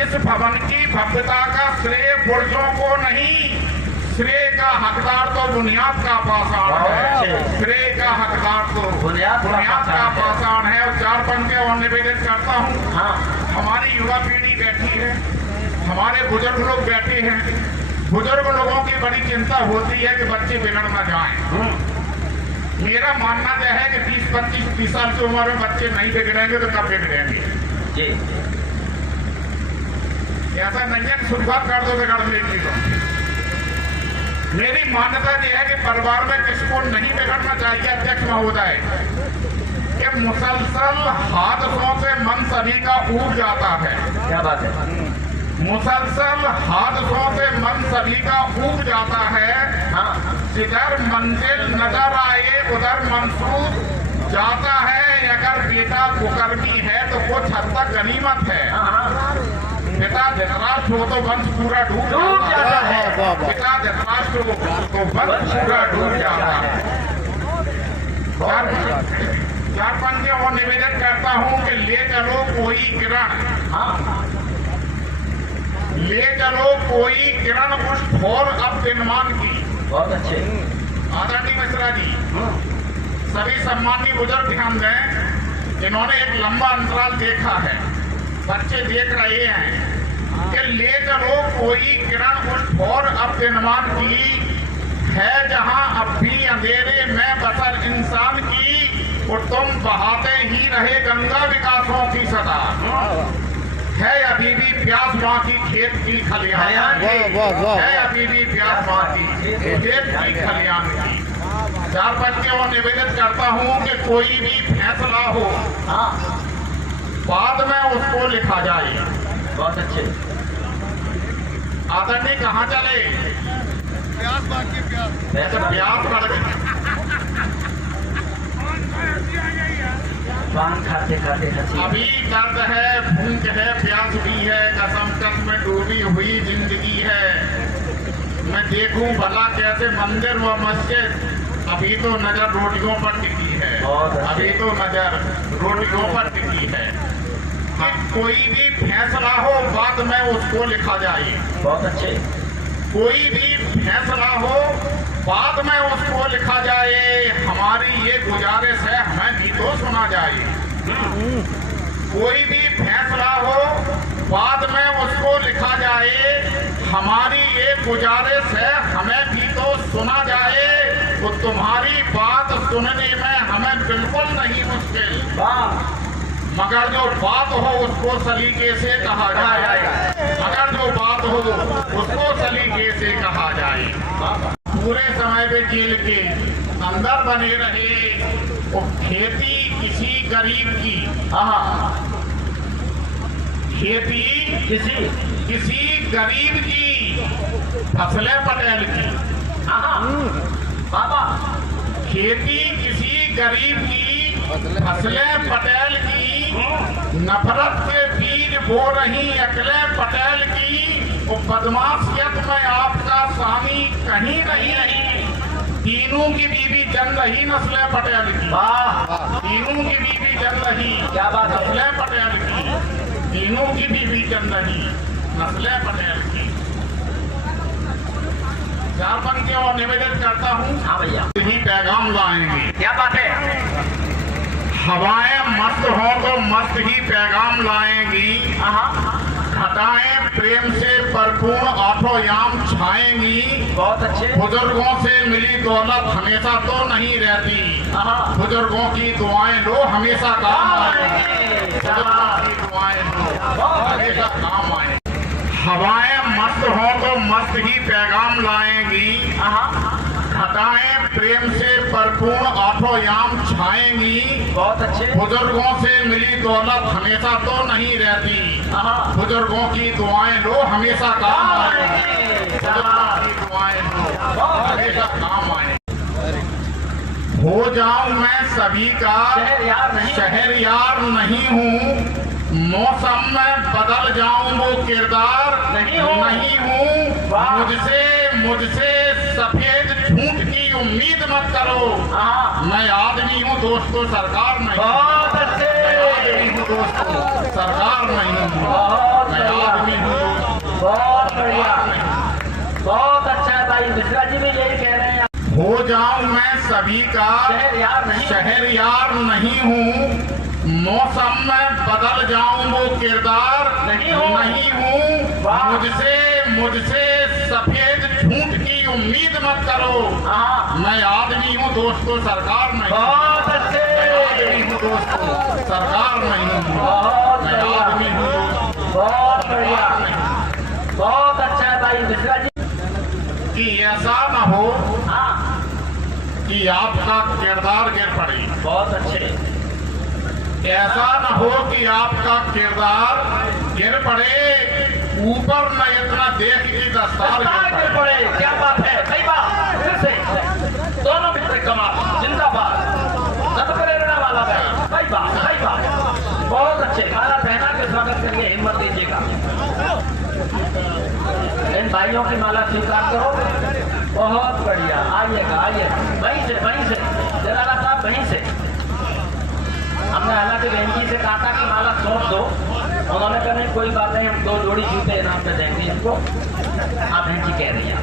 इस भवन की भव्यता का श्रेय पुरुषों को नहीं, श्रेय का हकदार तो बुनियाद का पाषाण है। श्रेय का हकदार तो बुनियाद का पाषाण है। और 4 पंक्ति और निवेदन करता हूँ। हमारी युवा पीढ़ी बैठी है, हमारे बुजुर्ग लोग बैठे हैं। बुजुर्ग लोगों की बड़ी चिंता होती है कि बच्चे बिगड़ न जाएं। मेरा मानना यह है कि 20, 25, 30 साल की उम्र में बच्चे नहीं बिगड़ेंगे तो कब बिगड़ेंगे जी। ऐसा नहीं है कि शुरुआत कर दो बिगड़ने की। तो मेरी मान्यता यह है कि परिवार में किसको नहीं बिगड़ना चाहिए अध्यक्ष महोदय, कि मुसलसल हादसों से मन सभी का ऊब जाता है। क्या बात है? मुसलसल हादसों से मन सभी का ऊब जाता है। जिधर मंजिल नजर आए उधर मंसूब जाता है। अगर बेटा कुकर्मी है तो कुछ हद तक गनीमत है। पिता धृतराष्ट्र हो तो वंश पूरा डूब जाता है। पिता धृतराष्ट्र हो तो वंश पूरा डूब जाता है। 4 पंक्तियों और निवेदन करता हूँ कि ले चलो कोई किरण, ले चलो कोई किरण पुष्प और अब दिनमान की। बहुत अच्छे आदरणीय मिश्रा जी, सभी सम्मानीय बुजुर्ग ध्यान दें। इन्होंने एक लंबा अंतराल देखा है, बच्चे देख रहे हैं कि ले चलो कोई किरण पुष्प और अब दिनमान की है जहां अब भी अंधेरे में बसर इंसान की। और तुम बहाते ही रहे गंगा विकासों की सदा, है अभी भी प्यास माँ की खेत की खलियान की, है अभी भी प्यास माँ की खेत की खलियान की। 4 पंक्तियों और निवेदन करता हूँ कि कोई भी फैसला हो बाद में उसको लिखा जाए। बहुत अच्छे आदरणीय कहाँ चले? प्यास बाकी प्यास बढ़ गई। पान खाते खाते अभी दर्द है, भूख है, प्यास भी है, कसम कस में डूबी हुई जिंदगी है। मैं देखूं भला कैसे मंदिर व मस्जिद, अभी तो नजर रोटियों पर टिकी है। अभी तो नजर रोटियों पर टिकी है। कि कोई भी फैसला हो बाद में उसको लिखा जाए। बहुत अच्छे कोई भी फैसला हो बाद में उसको लिखा जाए। हमारी ये गुजारिश है, हमें भी तो सुना जाए। कोई भी फैसला हो बाद में उसको लिखा जाए। हमारी ये गुजारिश है, हमें भी तो सुना जाए। तो तुम्हारी बात सुनने में हमें बिल्कुल नहीं मुश्किल, मगर जो बात हो उसको सलीके से कहा जाए। अगर जो बात हो उसको सलीके से कहा जाए। पूरे समय में जेल के अंदर बने रहे। वो खेती किसी गरीब की, खेती किसी गरीब की, फसले पटेल की। बाबा खेती किसी गरीब की, फसले पटेल की। नफरत के बीज बो रही अकले पटेल की। वो बदमाशियत में आपका स्वामी कहीं नहीं रही। तीनों की बीवी जन रही नस्ले पटेल की। तीनों की बीवी जन रही, क्या बात, नस्ले पटेल की। तीनों की बीवी जन रही नस्ले पटेल की। 4 पंक्तियों और निवेदन करता हूँ। हाँ भैया, यही पैगाम लाएंगे। क्या बात है? हवाएं मस्त हो तो मस्त ही पैगाम लाएंगी। घटाएं प्रेम से भरपूर आठों याम छाएंगी। बहुत अच्छे बुजुर्गों से मिली दौलत हमेशा तो नहीं रहती। बुजुर्गों की दुआएं लो, हमेशा काम आएंगी। बुजुर्गों की दुआएं लो, हमेशा काम आएंगी। हवाएं मस्त हो तो मस्त ही पैगाम लाएंगी। घटाएं प्रेम से भरपूर आठों याम छाएंगी। बहुत अच्छे बुजुर्गों से मिली दौलत हमेशा तो नहीं रहती। बुजुर्गों की दुआएं लो, हमेशा काम आएंगी। बुजुर्गों की दुआएं लो, हमेशा काम आएंगी। हो जाऊं मैं सभी का शहर यार नहीं हूँ। मौसम में बदल जाऊं वो किरदार नहीं हूँ। मुझसे सफेद झूठ की उम्मीद मत करो। मैं आदमी हूँ दोस्तों, सरकार नहीं। मैं आदमी हूँ दोस्तों, सरकार नहीं हूँ। मैं आदमी सभी का शहरयार नहीं हूँ। मौसम में बदल जाऊं वो किरदार नहीं हूँ। वाह। मुझसे सफेद झूठ की उम्मीद मत करो। हाँ। मैं आदमी हूँ दोस्तों, सरकार नहीं। बहुत अच्छे। मैं आदमी हूँ दोस्तों, सरकार नहीं हूँ। बहुत मैं बढ़िया। आदमी हूँ दोस्तों, बहुत बढ़िया, सरकार नहीं हूँ। बहुत अच्छा है भाई मिश्रा जी। कि ऐसा न हो हाँ, कि आपका किरदार गिर पड़े। बहुत अच्छे। ऐसा न हो कि आपका किरदार गिर पड़े, ऊपर न इतना देख के दस्तार गिर पड़े। क्या बात है, सही बात। फिर से दोनों मित्र कमाल, जिंदाबाद, सत्प्रेरणा वाला है। सही बात, सही बात, बहुत अच्छे। माला पहना के स्वागत करिए, हिम्मत दीजिएगा। इन भाइयों की माला स्वीकार करो। बहुत बढ़िया, आइएगा आइएगा, वहीं से जलाला साहब, वहीं से। हमने हालांकि बहन जी से कहा था कि माला सौंप दो, उन्होंने कहा नहीं कोई बात नहीं, हम 2 जोड़ी जूते इनाम पे देंगे इनको। आप बहन जी कह रही हैं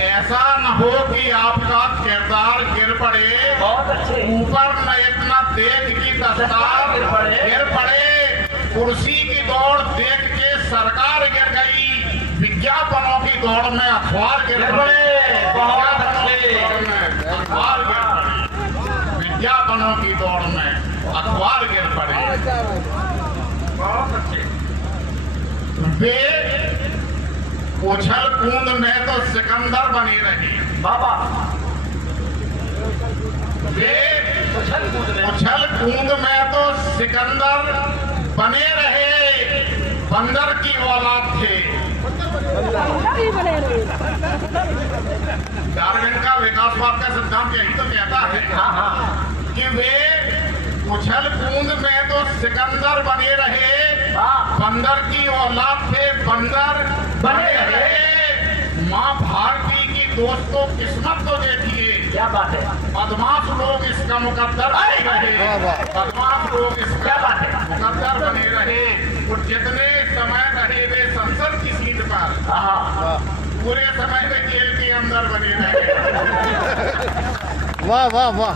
ऐसा न हो कि आपका किरदार गिर पड़े, बहुत अच्छे। ऊपर न इतना देख की दस्तार गिर पड़े। कुर्सी की दौड़ देख के सरकार गिर गई, विज्ञापनों की दौड़ में अखबार गिर पड़े। बहुत अच्छे। अखबार गिर पड़े, विज्ञापनों की दौड़ में अखबार गिर पड़े। बहुत अच्छे। वे उछल कूद में तो सिकंदर बनी रही। बाबा वे उछल कूद में उछल कूद में तो सिकंदर बने रहे, बंदर की औलाद थे। डार्विन का विकासवाद का सिद्धांत यही तो कहता है हाँ हाँ, कि वे उछल कूद में तो सिकंदर बने रहे, हाँ, बंदर की औलाद थे, बंदर बने रहे। माँ भारती की दोस्तों किस्मत तो देखिए, क्या बात है, बदमाश लोग इसका मुकद्दर बने रहे। बदमाश लोग इसका क्या बात है। मुकद्दर बने रहे। और जितने समय रहे वे संसद की सीट पर, हाँ, पूरे समय में जेल के अंदर बने रहे। वाह वाह वाह,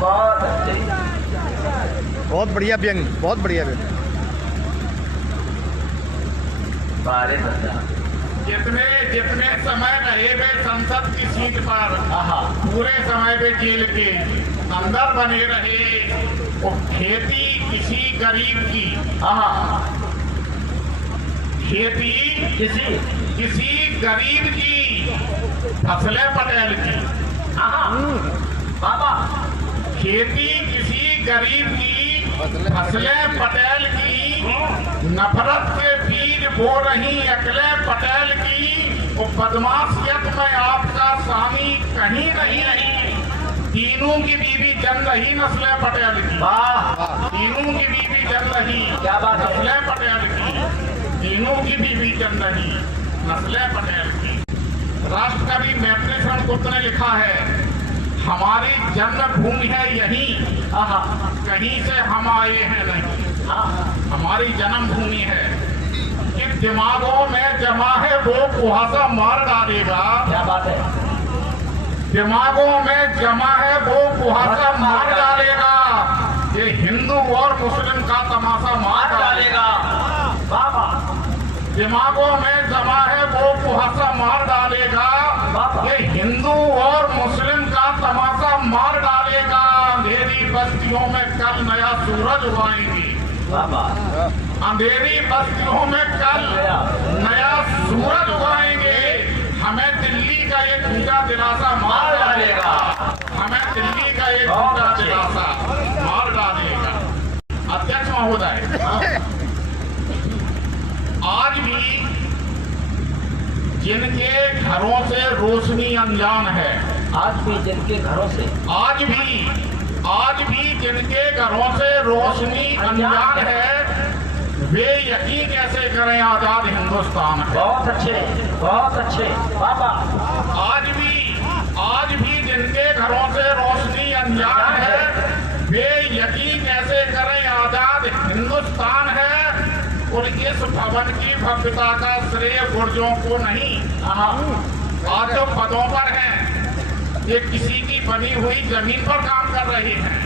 बहुत अच्छे। बहुत बढ़िया व्यंग, बहुत बढ़िया व्यंग। बारे बता। जितने समय रहे वे संसद की सीट पर, हाँ, पूरे समय वे जेल के अंदर बने रहे। और खेती किसी गरीब की, हाँ, खेती किसी गरीब की, फसलें पटेल की। हाँ, बाबा खेती किसी गरीब की, फसलें पटेल की। नफरत के बीज बो रही अकलें पटेल की। और बदमाशियत में आपका स्वामी कहीं नहीं। तीनों की बीवी जन रही नस्लें पटेल की। वाह, तीनों की बीवी जन रही, क्या बात है। नस्लें पटेल की। तीनों की बीवी जन रही, नस्लें पटेल की। राष्ट्रकवि मैत्री शरण गुप्त ने लिखा है, हमारी जन्मभूमि है यही, कहीं से हम आए हैं नहीं। हमारी जन्मभूमि है कि दिमागों में जमा है वो कुहासा मार डालेगा। क्या बात है, दिमागों में जमा है वो कुहासा मार डालेगा। ये हिंदू और मुस्लिम का तमाशा मार डालेगा। बाबा दिमागों में जमा है वो कुहासा मार डालेगा। ये हिंदू और मुस्लिम का तमाशा मार डालेगा। अंधेरी बस्तियों में कल नया सूरज उगाएंगे। बाबा अंधेरी बस्तियों में कल नया सूरज उगाएंगे। हमें दिल्ली का एक झूठा दिलासा मार डालेगा। हमें दिल्ली का एक झूठा दिलासा मार डालेगा। अध्यक्ष महोदय, आज भी जिनके घरों से रोशनी अनजान है, आज भी जिनके घरों से आज भी जिनके घरों से रोशनी अनजान है, वे यकीन कैसे करें आजाद हिंदुस्तान है। बहुत अच्छे बाबा। आज भी जिनके घरों से रोशनी अनजान है, वे यकीन कैसे करें आजाद हिंदुस्तान है। और इस भवन की भव्यता का श्रेय बुर्जों को नहीं, आज जो पदों पर हैं, ये किसी की बनी हुई जमीन पर काम कर रही हैं,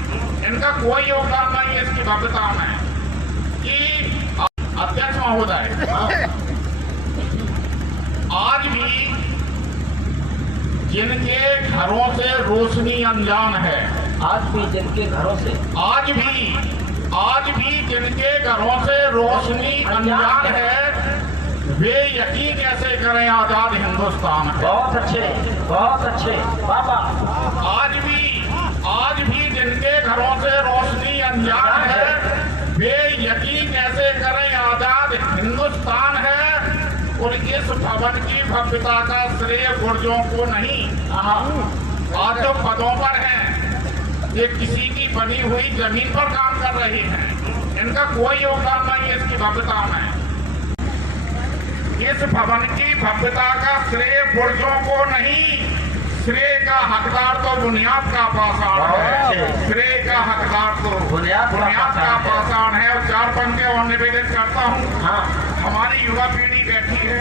इनका कोई योगदान नहीं है इसकी भव्यता में। कि अध्यक्ष महोदय, आज भी जिनके घरों से रोशनी अनजान है, आज भी जिनके घरों से आज भी जिनके घरों से रोशनी अनजान है, वे यकीन कैसे करें आजाद हिंदुस्तान है। बहुत अच्छे बाबा। आज भी जिनके घरों से रोशनी अनजान है, वे यकीन कैसे करें आजाद हिंदुस्तान है। और इस भवन की भव्यता का श्रेय गुर्जों को नहीं, आज जो पदों पर हैं, ये किसी की बनी हुई जमीन पर काम कर रही हैं, इनका कोई योगदान नहीं है इसकी भव्यता में। इस भवन की भव्यता का श्रेय पुरुषों को नहीं, श्रेय का हकदार तो बुनियाद का पाषाण है। श्रेय का हकदार तो बुनियाद का पाषाण है। और 4 पंक्ति और निवेदन करता हूँ। हमारी युवा पीढ़ी बैठी है,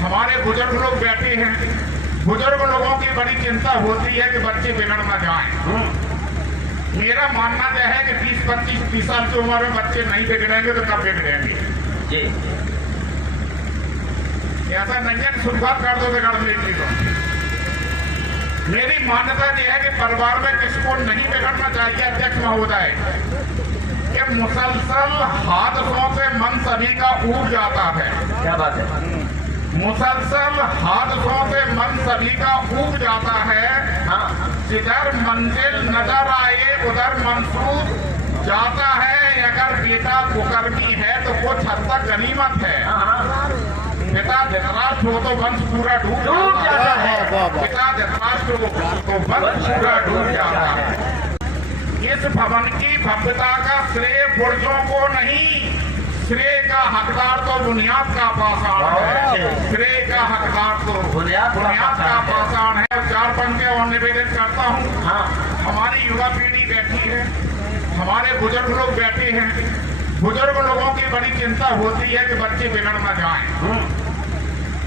हमारे बुजुर्ग लोग बैठे हैं। बुजुर्ग लोगों की बड़ी चिंता होती है कि बच्चे बिगड़ न जाएं। मेरा मानना यह है कि 20, 25, 30 साल की उम्र में बच्चे नहीं बिगड़ेंगे तो कब बिगड़ेंगे? ऐसा नहीं है कि शुरुआत कर दो बिगड़ने की। तो मेरी मान्यता यह है कि परिवार में किसको नहीं बिगड़ना चाहिए अध्यक्ष महोदय, कि मुसलसल हादसों से मन सभी का ऊब जाता है। क्या बात है? मुसलसल हादसों से मन सभी का ऊब जाता है। जिधर मंजिल नजर आए उधर मंसूर जाता है। अगर बेटा कुकर्मी है तो कुछ हद तक गनीमत है। पिता धृतराष्ट्र हो तो वंश पूरा डूब जाता है। पिता धृतराष्ट्र हो तो वंश पूरा डूब जाता है। इस भवन की भव्यता का श्रेय पुरुषों को नहीं, श्रेय का हकदार तो बुनियाद का पाषाण है। श्रेय का हकदार तो बुनियाद का पाषाण है। 4 पंक्ति और निवेदन करता हूँ। हमारी युवा पीढ़ी बैठी है, हमारे बुजुर्ग लोग बैठे हैं। बुजुर्ग लोगों की बड़ी चिंता होती है कि बच्चे बिगड़ न जाएं।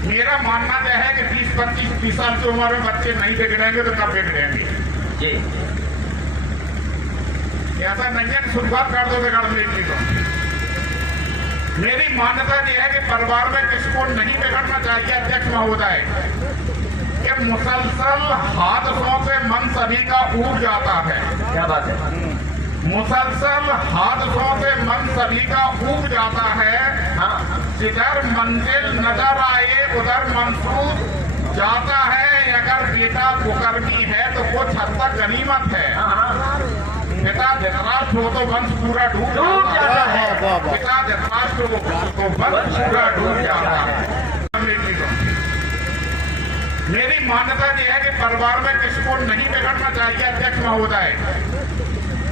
मेरा मानना यह है कि 20, 25, 30 साल की उम्र में बच्चे नहीं बिगड़ेंगे तो कब बिगड़ेंगे? ऐसा नहीं है कि शुरुआत कर दो बिगड़ने की। तो मेरी मान्यता यह है कि परिवार में किसको नहीं बिगड़ना चाहिए अध्यक्ष महोदय, कि मुसलसल हादसों से मन सभी का ऊब जाता है। क्या बात है? मुसलसल हादसों से मन सभी का ऊब जाता है। जिधर मंजिल नजर आए उधर मंसूर जाता है। अगर बेटा कुकर्मी है तो कुछ हद तक गनीमत है। पिता धृतराष्ट्र हो तो वंश पूरा डूब जाता है। पिता धृतराष्ट्र हो तो वंश पूरा डूब जाता है। मेरी मान्यता यह है कि परिवार में किसको नहीं बिगड़ना चाहिए अध्यक्ष महोदय,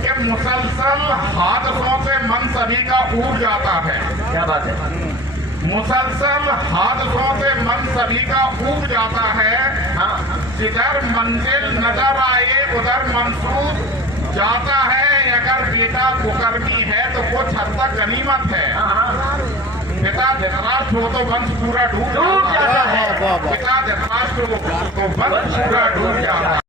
कि मुसलसल हादसों से मन सभी का ऊब जाता है। क्या बात है? मुसलसल हादसों से मन सभी का ऊब जाता है। जिधर मंजिल नजर आए उधर मंसूर जाता है। अगर बेटा कुकर्मी है तो कुछ हद तक गनीमत है। पिता धृतराष्ट्र हो तो वंश पूरा डूब जाता है। पिता धृतराष्ट्र हो तो वंश पूरा डूब जाता है।